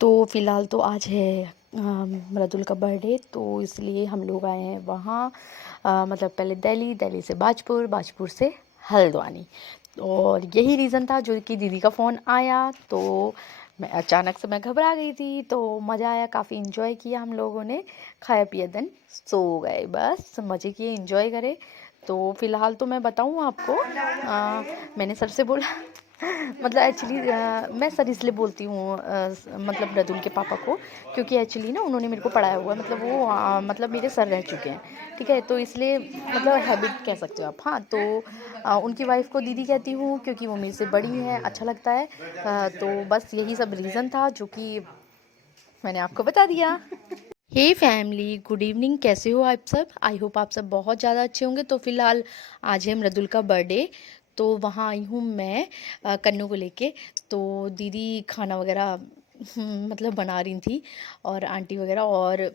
तो फ़िलहाल तो आज है मृदुल का बर्थडे, तो इसलिए हम लोग आए हैं वहाँ। मतलब पहले दिल्ली, दिल्ली से बाजपुर, बाजपुर से हल्द्वानी। और यही रीज़न था जो कि दीदी का फ़ोन आया, तो मैं अचानक से घबरा गई थी। तो मज़ा आया, काफ़ी इन्जॉय किया हम लोगों ने, खाया पिया, देन सो गए, बस मज़े किए, इन्जॉय करे। तो फ़िलहाल तो मैं बताऊँ आपको, मैंने सर से बोला मतलब एक्चुअली मैं सर इसलिए बोलती हूँ मतलब रतुल के पापा को, क्योंकि एक्चुअली ना उन्होंने मेरे को पढ़ाया हुआ है, मतलब वो मतलब मेरे सर रह चुके हैं, ठीक है। तो इसलिए मतलब हैबिट कह सकते हो आप। हाँ, तो उनकी वाइफ़ को दीदी कहती हूँ क्योंकि वो मेरे से बड़ी हैं, अच्छा लगता है। तो बस यही सब रीज़न था जो कि मैंने आपको बता दिया। हे फैमिली, गुड इवनिंग, कैसे हो आप सब? आई होप आप सब बहुत ज़्यादा अच्छे होंगे। तो फिलहाल आज है मृदुल का बर्थडे, तो वहाँ आई हूँ मैं कन्नू को लेके। तो दीदी खाना वगैरह मतलब बना रही थी, और आंटी वगैरह और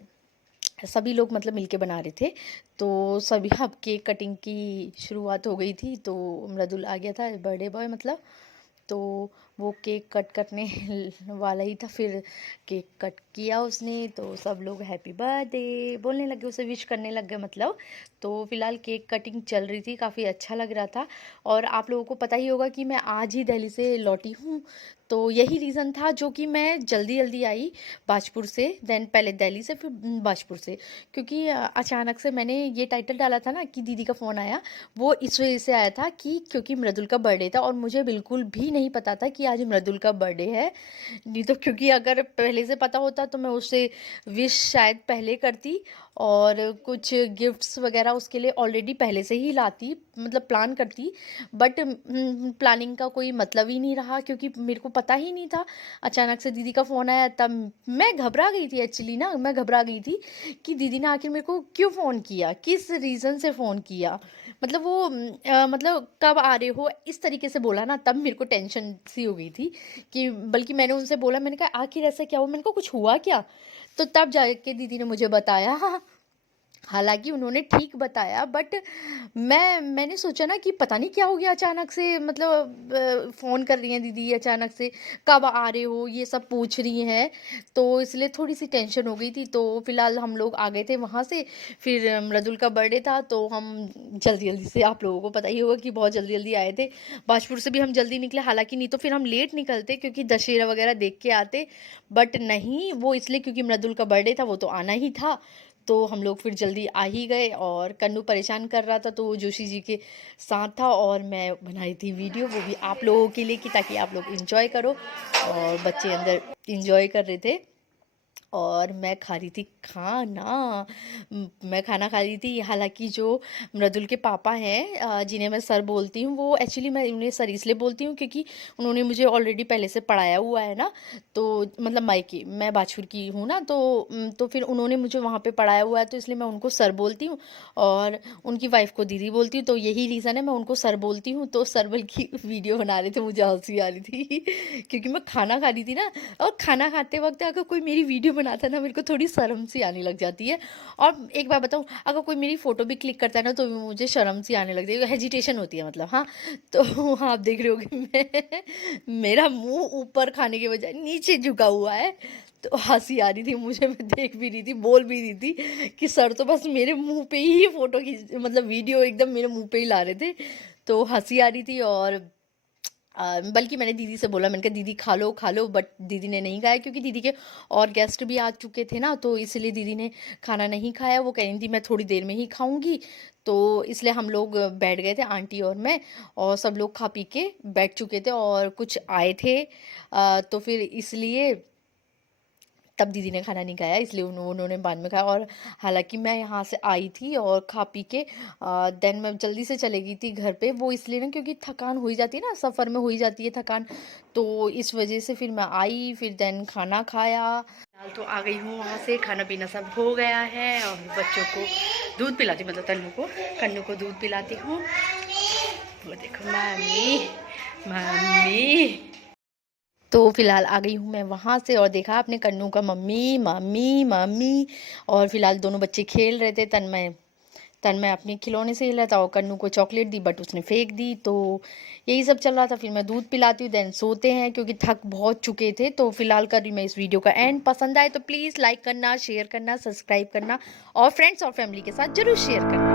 सभी लोग मतलब मिलके बना रहे थे। तो सभी अब केक कटिंग की शुरुआत हो गई थी। तो मृदुल आ गया था, बर्थडे बॉय मतलब। तो वो केक कट करने वाला ही था, फिर केक कट किया उसने, तो सब लोग हैप्पी बर्थडे बोलने लगे, उसे विश करने लग गए मतलब। तो फिलहाल केक कटिंग चल रही थी, काफ़ी अच्छा लग रहा था। और आप लोगों को पता ही होगा कि मैं आज ही दिल्ली से लौटी हूँ, तो यही रीज़न था जो कि मैं जल्दी जल्दी आई बाजपुर से, देन पहले दिल्ली से, फिर बाजपुर से। क्योंकि अचानक से मैंने ये टाइटल डाला था ना कि दीदी का फ़ोन आया, वो इस वजह से आया था कि क्योंकि मृदुल का बर्थडे था, और मुझे बिल्कुल भी नहीं पता था कि आज मृदुल का बर्थडे है। नहीं तो क्योंकि अगर पहले से पता होता तो मैं उसे विश शायद पहले करती, और कुछ गिफ्ट्स वगैरह उसके लिए ऑलरेडी पहले से ही लाती, मतलब प्लान करती। बट प्लानिंग का कोई मतलब ही नहीं रहा, क्योंकि मेरे को पता ही नहीं था। अचानक से दीदी का फ़ोन आया, तब मैं घबरा गई थी। एक्चुअली ना मैं घबरा गई थी कि दीदी ने आखिर मेरे को क्यों फ़ोन किया, किस रीज़न से फ़ोन किया। मतलब वो मतलब कब आ रहे हो, इस तरीके से बोला ना, तब मेरे को टेंशन सी हो गई थी। कि बल्कि मैंने उनसे बोला, मैंने कहा आखिर ऐसा क्या हुआ, मैंने कहा कुछ हुआ क्या। तो तब जाके दीदी ने मुझे बताया। हालाँकि उन्होंने ठीक बताया, बट मैंने सोचा ना कि पता नहीं क्या हो गया अचानक से, मतलब फ़ोन कर रही हैं दीदी अचानक से, कब आ रहे हो, ये सब पूछ रही हैं। तो इसलिए थोड़ी-सी टेंशन हो गई थी। तो फिलहाल हम लोग आ गए थे वहाँ से, फिर मृदुल का बर्थडे था, तो हम जल्दी-जल्दी से, आप लोगों को पता ही होगा कि बहुत जल्दी-जल्दी आए थे। बाजपुर से भी हम जल्दी निकले, हालाँकि नहीं तो फिर हम लेट निकलते क्योंकि दशहरा वगैरह देख के आते। बट नहीं, वो इसलिए क्योंकि मृदुल का बर्थडे था, वो तो आना ही था। तो हम लोग फिर जल्दी आ ही गए, और कन्नू परेशान कर रहा था, तो वो जोशी जी के साथ था, और मैं बनाई थी वीडियो, वो भी आप लोगों के लिए, कि ताकि आप लोग एंजॉय करो। और बच्चे अंदर एंजॉय कर रहे थे, और मैं खा रही थी खाना। मैं खाना खा रही थी। हालाँकि जो मृदुल के पापा हैं, जिन्हें मैं सर बोलती हूँ, वो एक्चुअली मैं उन्हें सर इसलिए बोलती हूँ क्योंकि उन्होंने मुझे ऑलरेडी पहले से पढ़ाया हुआ है ना। तो मतलब मायके, मैं बाछुर की हूँ ना, तो फिर उन्होंने मुझे वहाँ पे पढ़ाया हुआ है, तो इसलिए मैं उनको सर बोलती हूँ। और उनकी वाइफ़ को दीदी बोलती हूँ, तो यही रीज़न है मैं उनको सर बोलती हूँ। तो सर बल्कि वीडियो बना रहे थे, मुझे हँसी आ रही थी क्योंकि मैं खाना खा रही थी ना, और खाना खाते वक़्त अगर कोई मेरी वीडियो बनाता है ना, मेरे को थोड़ी शर्म सी आने लग जाती है। और एक बात बताऊँ, अगर कोई मेरी फ़ोटो भी क्लिक करता है ना, तो भी मुझे शर्म सी आने लगती है, हेजिटेशन होती है मतलब। हाँ, तो आप देख रहे होगे मेरा मुँह ऊपर खाने के बजाय नीचे झुका हुआ है। तो हँसी आ रही थी मुझे, मैं देख भी रही थी, बोल भी रही थी कि सर तो बस मेरे मुँह पे ही फ़ोटो खींच, मतलब वीडियो एकदम मेरे मुँह पे ही ला रहे थे। तो हँसी आ रही थी। और बल्कि मैंने दीदी से बोला, मैंने कहा दीदी खा लो, बट दीदी ने नहीं खाया, क्योंकि दीदी के और गेस्ट भी आ चुके थे ना, तो इसलिए दीदी ने खाना नहीं खाया। वो कह रही थी मैं थोड़ी देर में ही खाऊंगी। तो इसलिए हम लोग बैठ गए थे, आंटी और मैं, और सब लोग खा पी के बैठ चुके थे, और कुछ आए थे। तो फिर इसलिए तब दीदी ने खाना नहीं खाया, इसलिए उन्होंने बाद में खाया। और हालाँकि मैं यहाँ से आई थी और खा पी के देन मैं जल्दी से चली गई थी घर पे। वो इसलिए ना क्योंकि थकान हो ही जाती है ना, सफ़र में हो ही जाती है थकान। तो इस वज़ह से फिर मैं आई, फिर देन खाना खाया। फिलहाल तो आ गई हूँ वहाँ से, खाना-पीना सब हो गया है, और बच्चों को दूध पिलाती, मतलब कन्नू को दूध पिलाती हूँ। वो देखो मम्मी, मम्मी। तो फिलहाल आ गई हूँ मैं वहाँ से, और देखा आपने कन्नू का मम्मी, मम्मी, मम्मी। और फिलहाल दोनों बच्चे खेल रहे थे, तन्मय तन मैं अपने खिलौने से हिला था और कन्नू को चॉकलेट दी बट उसने फेंक दी। तो यही सब चल रहा था। फिर मैं दूध पिलाती हूँ, देन सोते हैं क्योंकि थक बहुत चुके थे। तो फिलहाल कर रही मैं इस वीडियो का एंड। पसंद आए तो प्लीज़ लाइक करना, शेयर करना, सब्सक्राइब करना और फ्रेंड्स और फैमिली के साथ ज़रूर शेयर करना।